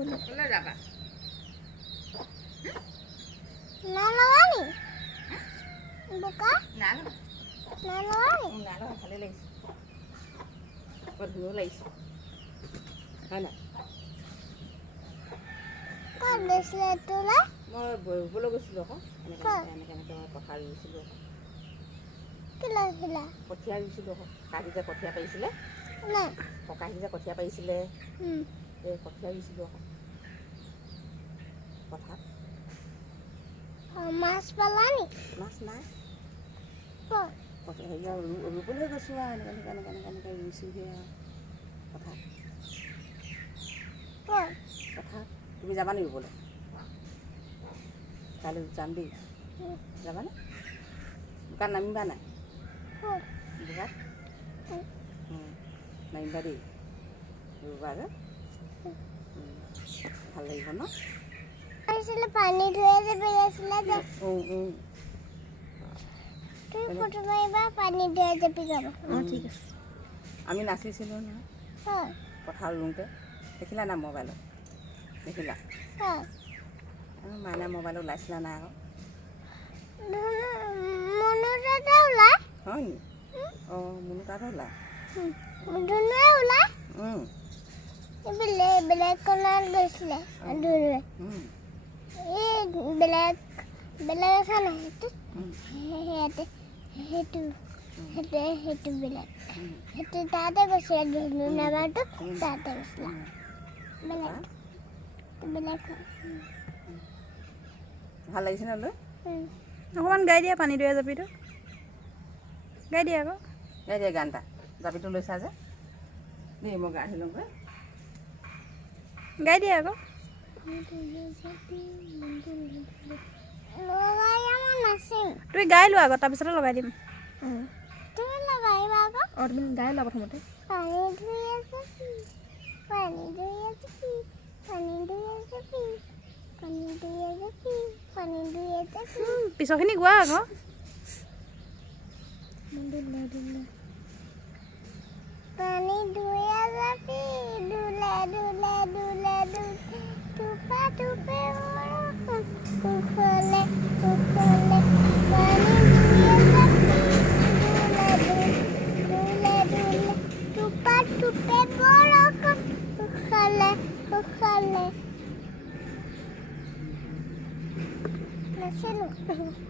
বোলো ক'লৈ যাবা না লগানি বোকা না না লগানি না ভালেই লাগিছে বৰ ধুনীয়া লাগিছে হয় নাই ক'ত গৈছিলে তোলা মই বহিবলৈ গৈছিলোঁ আকৌ এনেকৈ পথাৰ ৰুইছিলোঁ আকৌ কিলা কিলা কঠীয়া ৰুইছিলোঁ আকৌ কাকি যে কঠীয়া পাৰিছিলে না ককাহি যে কঠীয়া পাৰিছিলে এই কঠীয়া ৰুইছিলোঁ আকৌ পথাৰত মাছ পালানি মাছ নাই ক'ত হেৰি আৰু ৰুবলৈ গৈছোঁ আৰু এনেকৈ ৰুইছোঁগৈ আৰু পথাৰত ক'ত তুমি যাবানি ৰুবলৈ কাইলৈ যাম দেই যাবানে বোকাত নামিবা নাই ক'ত বোকাত নামিবা দেই ৰুবা যে ভাল লাগিব ন আহিছিলে পানী ধুয়ে যে পেলাইছিলে যে তুমি ফটো মাৰিবা পানী ধুয়ে জাপি যাব ঠিক আছে আমি নাচিছিলোঁ নহয় ক'ত পথাৰ ৰুওঁতে দেখিলা না মোবাইলত দেখিলা ক'ত মাইনা মোবাইলত ওলাইছিলা নাই আকৌ মনুতে ওলাই হয় নি অঁ মোনো তাত ওলাই ধুনুৱে ওলাই বেলেগ কণাত গৈছিলে ধুনুৱে এই বেলেগ আছে নাই সেইটো বেলেগ সেইটো তাতে গৈছিলে ধুনু নাম্বাৰটো তাতে গৈছিলে বেলেগ ভাল লাগিছে ন লৈ অকণমান গাই দিয়া পানী দিয়া জাপিটো গাই দিয়া আকৌ গাই দিয়া গান এটা জাপিটো লৈছা যে দেই মই গাই লওঁগৈ গাই দিয়া আকৌ তুমি গাই লোৱা আকৌ তাৰপিছতে লগাই দিম তুমি লগাইবা আকৌ অঁ তুমি গাই লোৱা প্ৰথমতে পানী ধুই আছে পানী ধুই আছে পানী ধুই আছে পানী ধুই আছে পানী ধুই আছে পিছৰখিনি গোৱা আকৌ পানী ধুই আছে ধুলে ধুলে ধুলে ধুলে টুপা টুপে কুখলে কুখলে